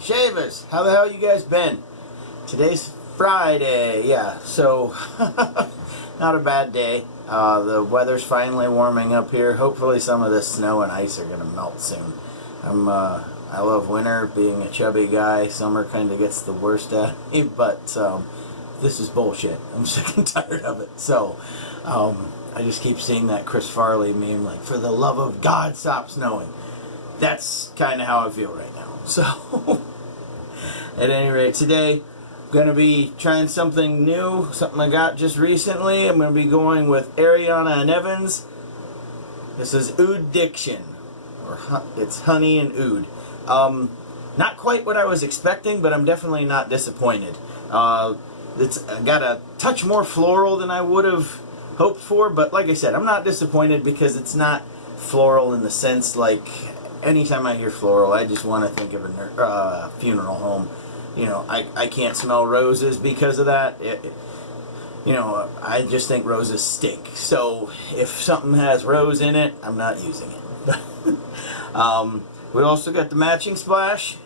Shavers, how the hell you guys been? Today's Friday, yeah, so not a bad day. The weather's finally warming up here. Hopefully some of this snow and ice are going to melt soon. I love winter, being a chubby guy. Summer kind of gets the worst at me, but this is bullshit. I'm sick and tired of it. So I just keep seeing that Chris Farley meme, like, for the love of God, stop snowing. That's kind of how I feel right now. So, at any rate, today I'm going to be trying something new, something I got just recently. I'm going to be going with Ariana and Evans. This is Ouddiction, or it's honey and oud. Not quite what I was expecting, but I'm definitely not disappointed. It's got a touch more floral than I would have hoped for, but like I said, I'm not disappointed because it's not floral in the sense like anytime I hear floral, I just want to think of a funeral home. You know, I can't smell roses because of that. You know, I just think roses stink. So if something has rose in it, I'm not using it. We also got the matching splash.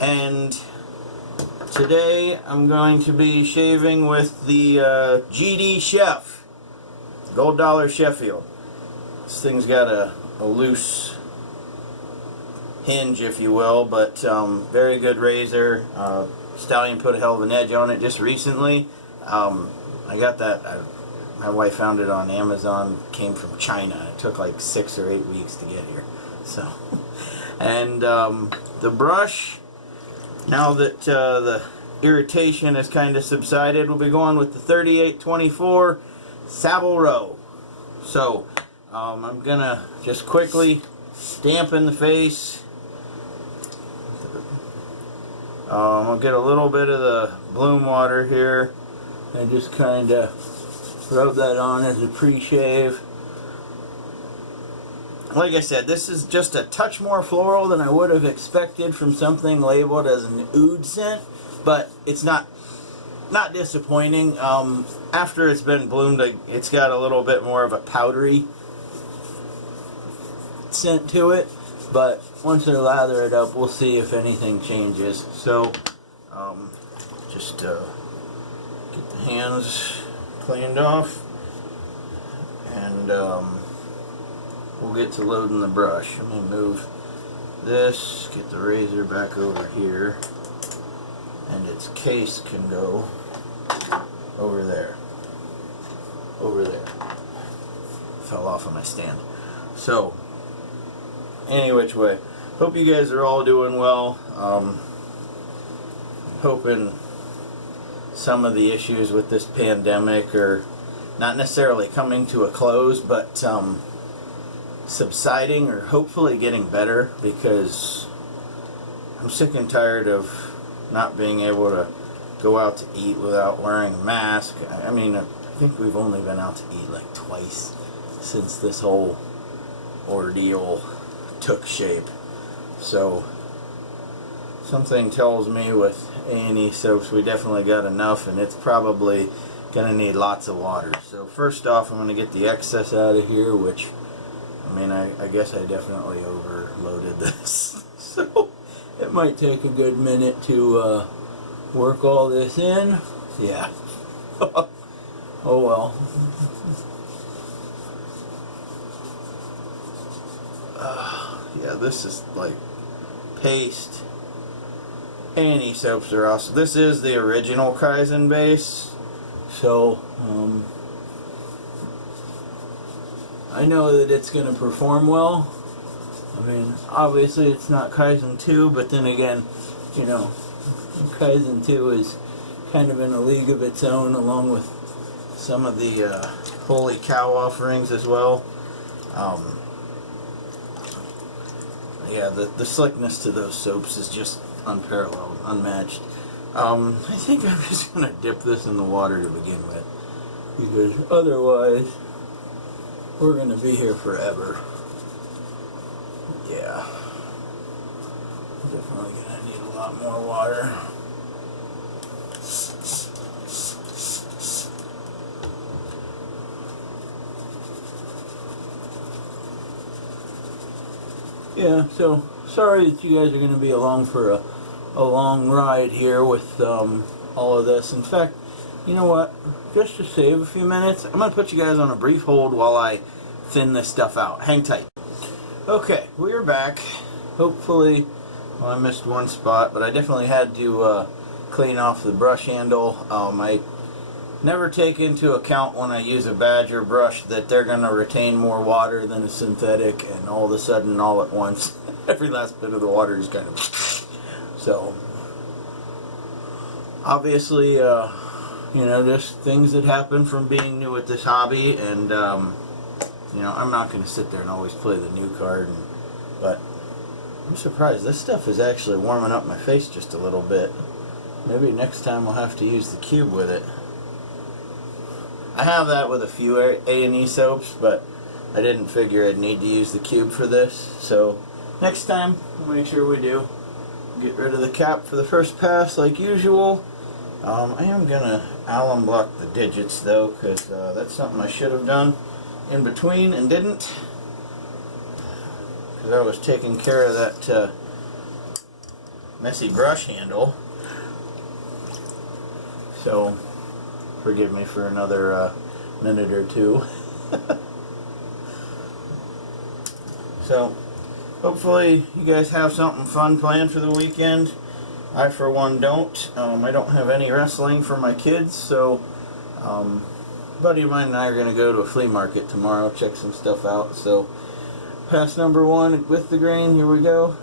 And today I'm going to be shaving with the GD Chef, Gold Dollar Sheffield. This thing's got a loose hinge, if you will, but very good razor. Stallion put a hell of an edge on it just recently. I got that. My wife found it on Amazon. Came from China. It took like 6 or 8 weeks to get here. So, and the brush. Now that the irritation has kind of subsided, we'll be going with the 3824 Savile Row. So, I'm gonna just quickly stamp in the face. I'll get a little bit of the bloom water here and just kind of rub that on as a pre-shave. Like I said, this is just a touch more floral than I would have expected from something labeled as an oud scent, but it's not disappointing. After it's been bloomed, it's got a little bit more of a powdery scent to it, but once I lather it up, we'll see if anything changes. So just get the hands cleaned off, and we'll get to loading the brush. Let me move this, get the razor back over here, and its case can go over there. Fell off of my stand. So any which way, hope you guys are all doing well. Hoping some of the issues with this pandemic are not necessarily coming to a close, but subsiding or hopefully getting better, because I'm sick and tired of not being able to go out to eat without wearing a mask. I mean, I think we've only been out to eat like twice since this whole ordeal took shape. So something tells me with A&E soaps we definitely got enough, and it's probably gonna need lots of water. So first off, I'm gonna get the excess out of here, which, I mean, I guess I definitely overloaded this. So it might take a good minute to work all this in. Yeah. Oh well. Yeah, this is like paste. A&E soaps are awesome. This is the original Kaizen base, so I know that it's going to perform well. I mean, obviously it's not Kaizen 2, but then again, you know, Kaizen 2 is kind of in a league of its own, along with some of the holy cow offerings as well. Yeah, the slickness to those soaps is just unparalleled, unmatched. I think I'm just going to dip this in the water to begin with, because otherwise we're going to be here forever. Yeah. Definitely going to need a lot more water. Yeah, so sorry that you guys are going to be along for a long ride here with all of this. In fact, you know what? Just to save a few minutes, I'm going to put you guys on a brief hold while I thin this stuff out. Hang tight. Okay, we're back. Hopefully, well, I missed one spot, but I definitely had to clean off the brush handle. I never take into account when I use a Badger brush that they're going to retain more water than a synthetic, and all of a sudden, all at once, every last bit of the water is kind of... So, obviously, you know, just things that happen from being new at this hobby, and, you know, I'm not going to sit there and always play the new card, but I'm surprised. This stuff is actually warming up my face just a little bit. Maybe next time we'll have to use the cube with it. I have that with a few A&E soaps, but I didn't figure I'd need to use the cube for this. So next time, we'll make sure we do. Get rid of the cap for the first pass like usual. I am going to alum block the digits though, because that's something I should have done in between and didn't. Because I was taking care of that messy brush handle. So forgive me for another minute or two. So, hopefully you guys have something fun planned for the weekend. I, for one, don't. I don't have any wrestling for my kids, so a buddy of mine and I are going to go to a flea market tomorrow, check some stuff out. So, pass number 1 with the grain, here we go.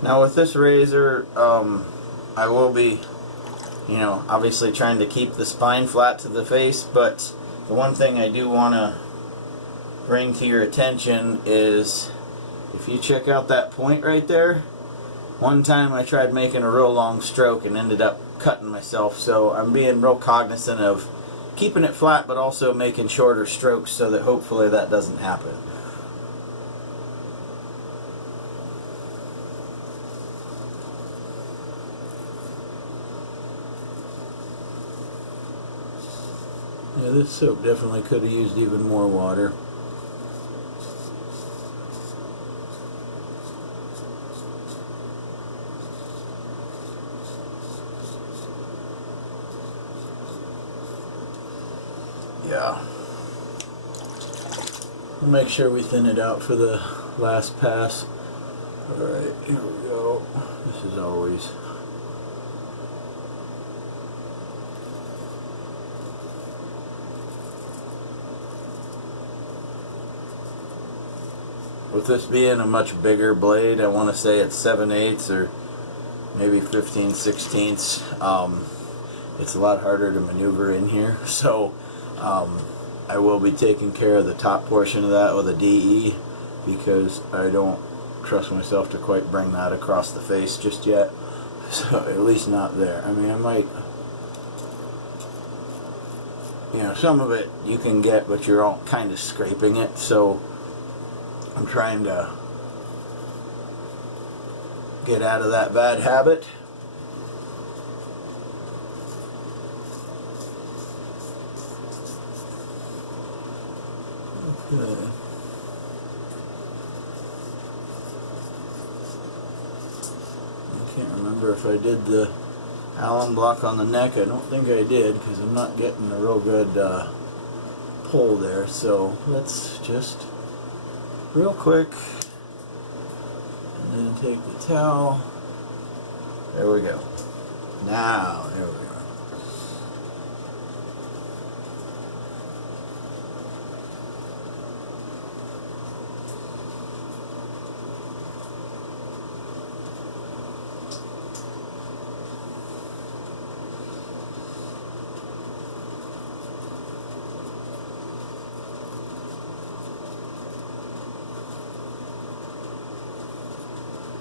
Now with this razor, I will be, you know, obviously trying to keep the spine flat to the face, but the one thing I do want to bring to your attention is, if you check out that point right there, one time I tried making a real long stroke and ended up cutting myself, so I'm being real cognizant of keeping it flat but also making shorter strokes so that hopefully that doesn't happen. Yeah, this soap definitely could have used even more water. Yeah. We'll make sure we thin it out for the last pass. Alright, here we go. This is always... With this being a much bigger blade, I want to say it's 7/8 or maybe 15/16. It's a lot harder to maneuver in here, so I will be taking care of the top portion of that with a DE, because I don't trust myself to quite bring that across the face just yet. So at least not there. I mean, I might, you know, some of it you can get, but you're all kind of scraping it, so I'm trying to get out of that bad habit. Okay. I can't remember if I did the alum block on the neck. I don't think I did, because I'm not getting a real good pull there. So let's just real quick, and then take the towel. There we go. Now, there we go.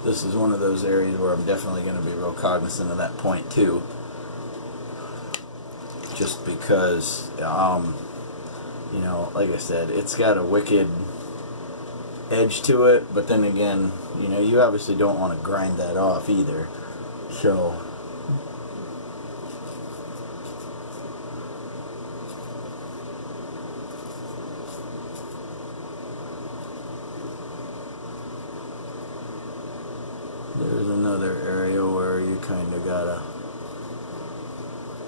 This is one of those areas where I'm definitely going to be real cognizant of that point too. Just because, you know, like I said, it's got a wicked edge to it, but then again, you know, you obviously don't want to grind that off either. So, I gotta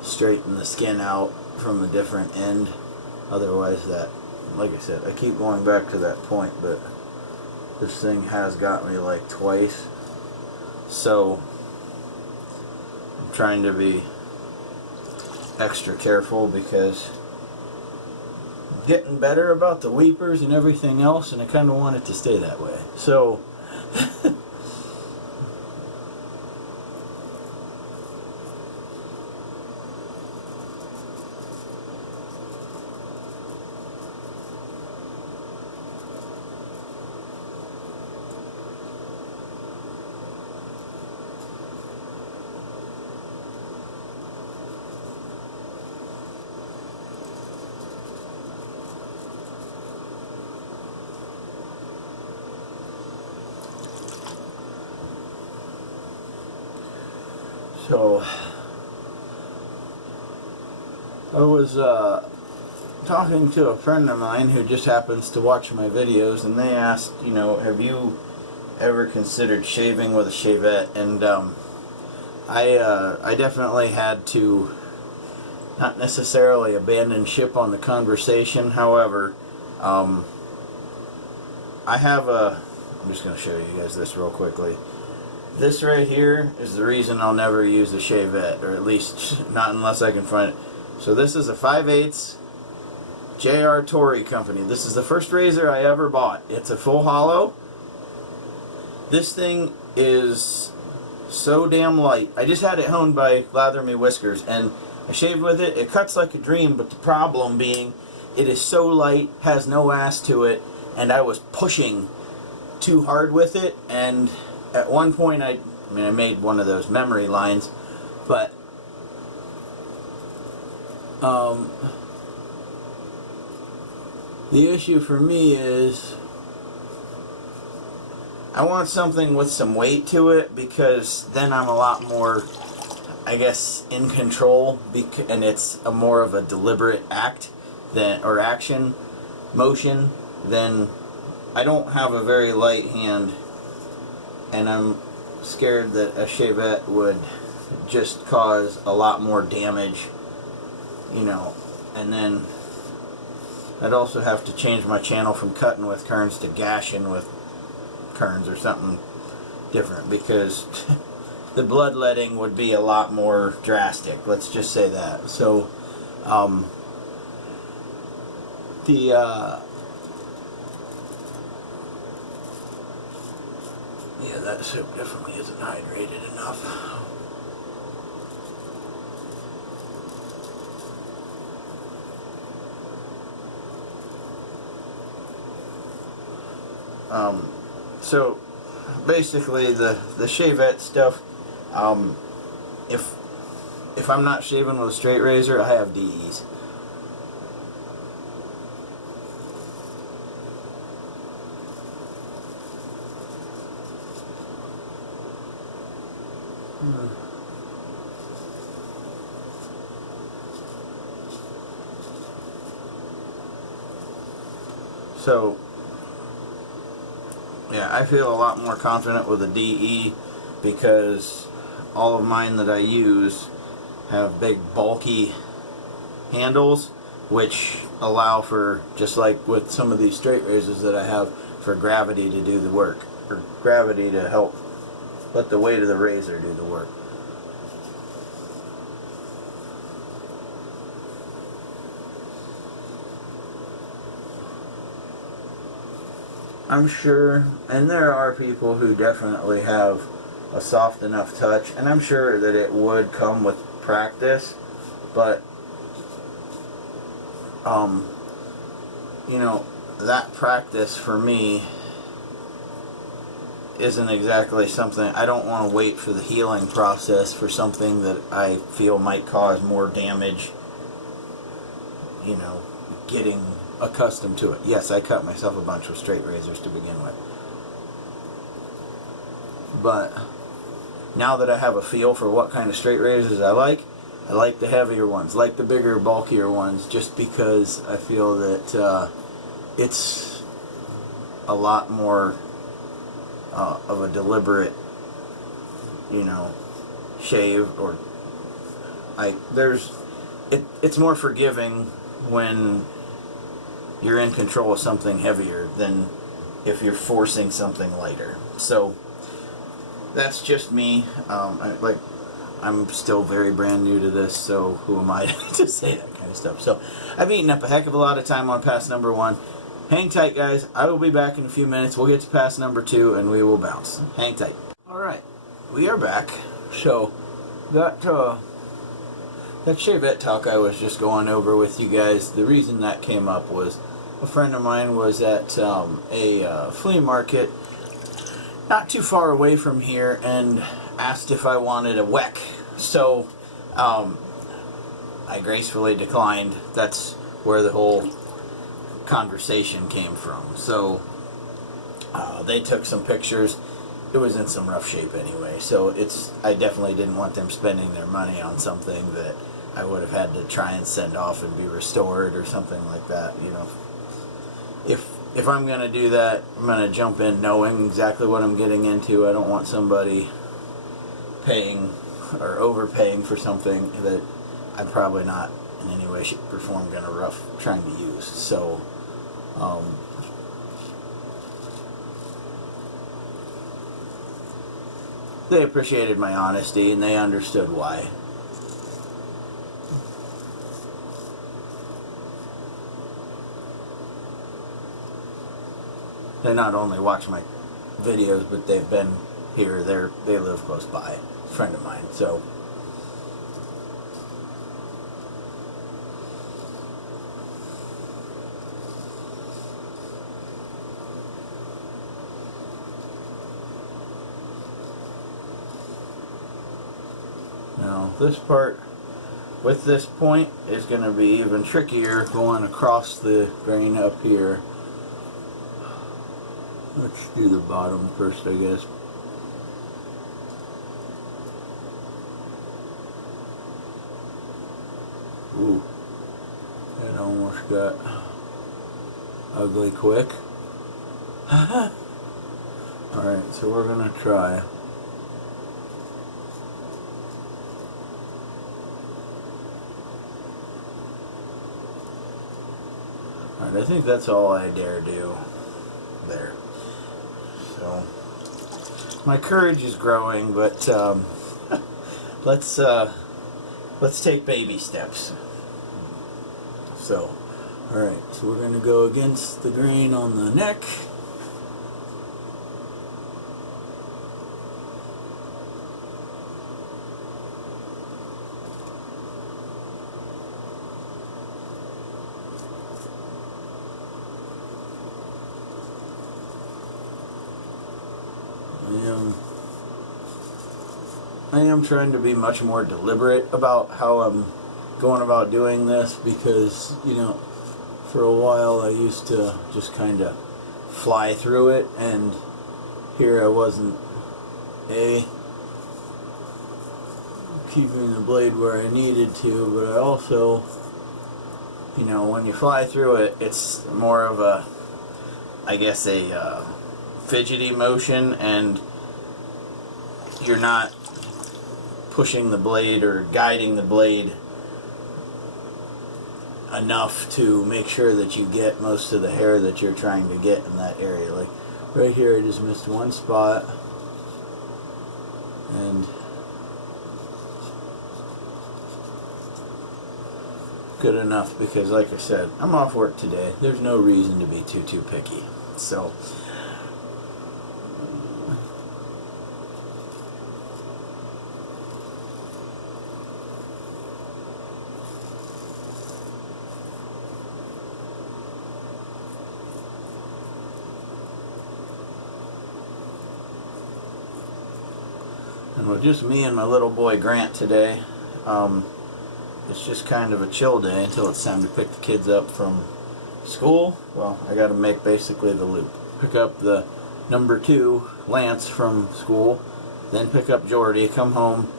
straighten the skin out from a different end. Otherwise, that, like I said, I keep going back to that point, but this thing has got me like twice. So I'm trying to be extra careful because I'm getting better about the weepers and everything else, and I kind of want it to stay that way. So So I was talking to a friend of mine who just happens to watch my videos, and they asked, you know, have you ever considered shaving with a shavette? And I definitely had to not necessarily abandon ship on the conversation. However, I have a, I'm just going to show you guys this real quickly. This right here is the reason I'll never use a shavette, or at least not unless I can find it. So this is a 5/8 J.R. Torrey company. This is the first razor I ever bought. It's a full hollow. This thing is so damn light. I just had it honed by Lather Me Whiskers, and I shaved with it. It cuts like a dream, but the problem being it is so light, has no ass to it, and I was pushing too hard with it, and at one point I made one of those memory lines, but the issue for me is I want something with some weight to it, because then I'm a lot more, I guess, in control, and it's a more of a deliberate act than, or action, motion, than I don't have a very light hand, and I'm scared that a shavette would just cause a lot more damage, you know. And then I'd also have to change my channel from cutting with kerns to gashing with kerns or something different, because the bloodletting would be a lot more drastic, let's just say that. So yeah, that soap definitely isn't hydrated enough. So basically the shavette stuff, if I'm not shaving with a straight razor, I have DEs. So yeah, I feel a lot more confident with a DE, because all of mine that I use have big bulky handles, which allow for, just like with some of these straight razors that I have, for gravity to do the work, or gravity to help let the weight of the razor do the work. I'm sure, and there are people who definitely have a soft enough touch, and I'm sure that it would come with practice, but you know, that practice for me isn't exactly something. I don't want to wait for the healing process for something that I feel might cause more damage, you know, getting accustomed to it. Yes, I cut myself a bunch with straight razors to begin with, but now that I have a feel for what kind of straight razors I like the heavier ones, like the bigger, bulkier ones, just because I feel that it's a lot more of a deliberate, you know, shave, or it's more forgiving when you're in control of something heavier than if you're forcing something lighter. So that's just me. I'm still very brand new to this, so who am I to say that kind of stuff? So I've eaten up a heck of a lot of time on pass number 1. Hang tight, guys. I will be back in a few minutes. We'll get to pass number 2 and we will bounce. Hang tight. Alright, we are back. So that Chevette talk I was just going over with you guys, the reason that came up was a friend of mine was at a flea market not too far away from here and asked if I wanted a WEC. So I gracefully declined. That's where the whole conversation came from. So they took some pictures. It was in some rough shape anyway, so I definitely didn't want them spending their money on something that I would have had to try and send off and be restored or something like that. You know, if I'm going to do that, I'm going to jump in knowing exactly what I'm getting into. I don't want somebody paying or overpaying for something that I'm probably not in any way, shape, or form going to trying to use. So they appreciated my honesty and they understood why. They not only watch my videos, but they've been here. They live close by. A friend of mine. So now this part with this point is going to be even trickier going across the grain up here. Let's do the bottom first, I guess. Ooh, that almost got ugly quick. Alright, so we're gonna try. Alright, I think that's all I dare do there. So my courage is growing, but let's take baby steps. So, alright, so we're going to go against the grain on the neck. I am trying to be much more deliberate about how I'm going about doing this, because, you know, for a while I used to just kind of fly through it, and here I wasn't keeping the blade where I needed to, but I also, you know, when you fly through it, it's more of a, I guess, a fidgety motion, and you're not pushing the blade or guiding the blade enough to make sure that you get most of the hair that you're trying to get in that area. Like right here, I just missed one spot, and good enough, because like I said, I'm off work today. There's no reason to be too picky. So and with just me and my little boy Grant today, it's just kind of a chill day until it's time to pick the kids up from school. Well, I got to make basically the loop. Pick up the number 2, Lance, from school, then pick up Jordy, come home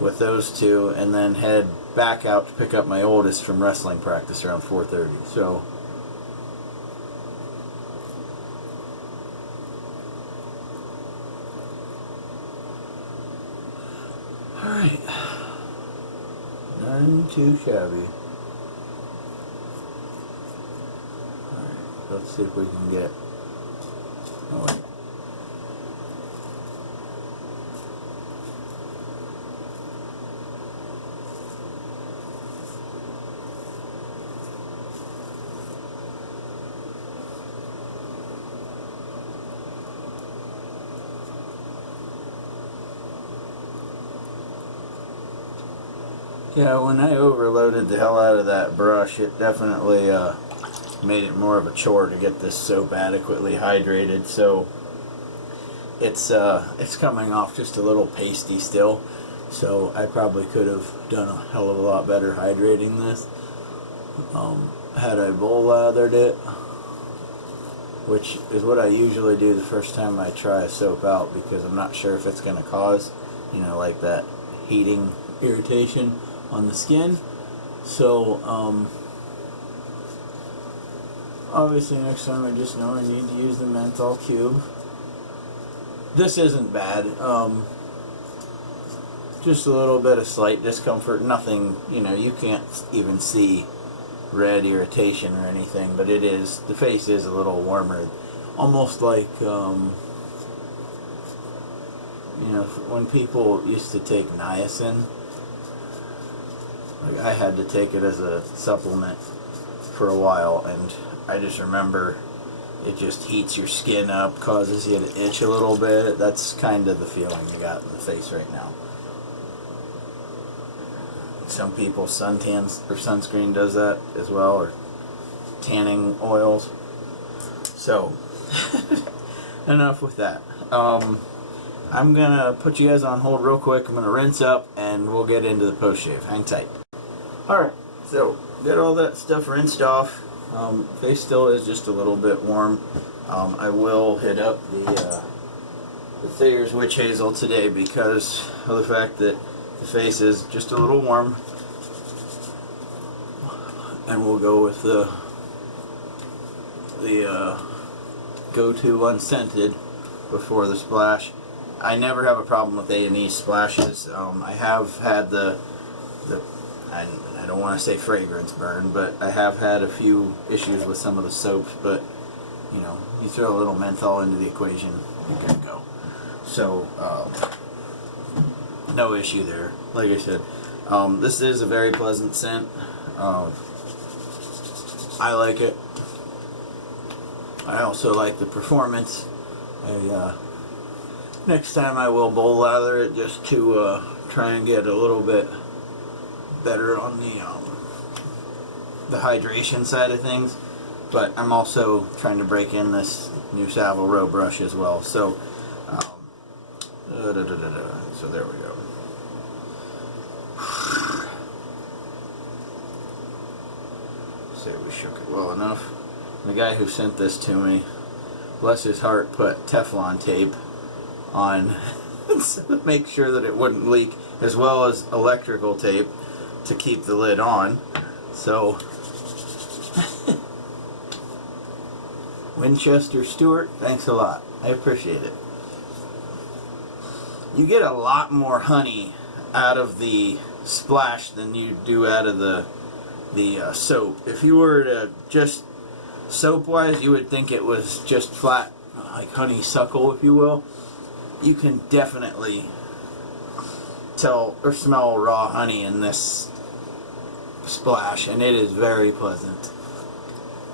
with those two, and then head back out to pick up my oldest from wrestling practice around 4:30. So alright, None too shabby. Alright, let's see if we can get... Oh, wait. Yeah, when I overloaded the hell out of that brush, it definitely made it more of a chore to get this soap adequately hydrated. So it's coming off just a little pasty still. So I probably could have done a hell of a lot better hydrating this had I bowl lathered it, which is what I usually do the first time I try a soap out, because I'm not sure if it's going to cause, you know, like that heating irritation on the skin. So obviously next time I just know I need to use the menthol cube. This isn't bad, just a little bit of slight discomfort, nothing, you know, you can't even see red irritation or anything, but it is, the face is a little warmer, almost like you know, when people used to take niacin. Like, I had to take it as a supplement for a while, and I just remember it just heats your skin up, causes you to itch a little bit. That's kind of the feeling you got in the face right now. Some people, suntans or sunscreen does that as well, or tanning oils. So, enough with that. I'm gonna put you guys on hold real quick. I'm gonna rinse up and we'll get into the post shave. Hang tight. Alright, so get all that stuff rinsed off. Face still is just a little bit warm. I will hit up the Thayer's Witch Hazel today because of the fact that the face is just a little warm. And we'll go with the go-to unscented before the splash. I never have a problem with A&E splashes. I have had I don't want to say fragrance burn, but I have had a few issues with some of the soaps, but you know, you throw a little menthol into the equation, you're good to go. So, no issue there. Like I said, this is a very pleasant scent. I like it. I also like the performance. Next time I will bowl lather it just to try and get a little bit better on the hydration side of things, but I'm also trying to break in this new Savile Row brush as well. So, so there we go. Say we shook it well enough. The guy who sent this to me, bless his heart, put Teflon tape on to make sure that it wouldn't leak, as well as electrical tape to keep the lid on. So Winchester Stewart, thanks a lot. I appreciate it. You get a lot more honey out of the splash than you do out of the soap. If you were to just soap wise, you would think it was just flat, like honeysuckle, if you will. You can definitely tell or smell raw honey in this splash, and it is very pleasant.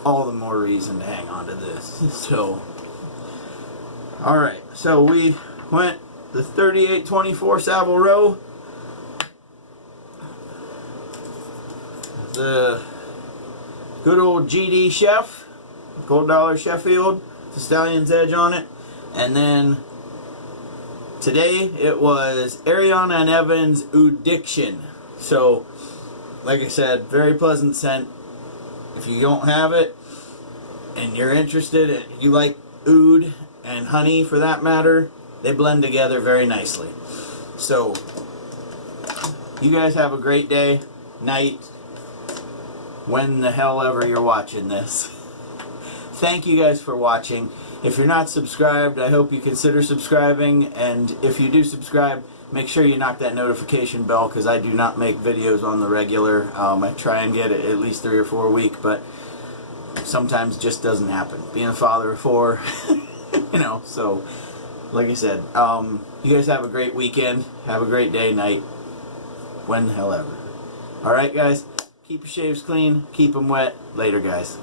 All the more reason to hang on to this. So, alright, so we went the 3824 Savile Row, the good old GD Chef, Gold Dollar Sheffield, the Stallion's Edge on it, and then today it was Ariana and Evans Ouddiction. So, like I said, very pleasant scent. If you don't have it and you're interested, you like oud and honey for that matter, they blend together very nicely. So, you guys have a great day, night, when the hell ever you're watching this. Thank you guys for watching. If you're not subscribed, I hope you consider subscribing, and if you do subscribe, make sure you knock that notification bell, because I do not make videos on the regular. I try and get it at least 3 or 4 a week, but sometimes it just doesn't happen. Being a father of 4, you know, so like I said, you guys have a great weekend. Have a great day, night, when the hell ever. Alright guys, keep your shaves clean, keep them wet. Later guys.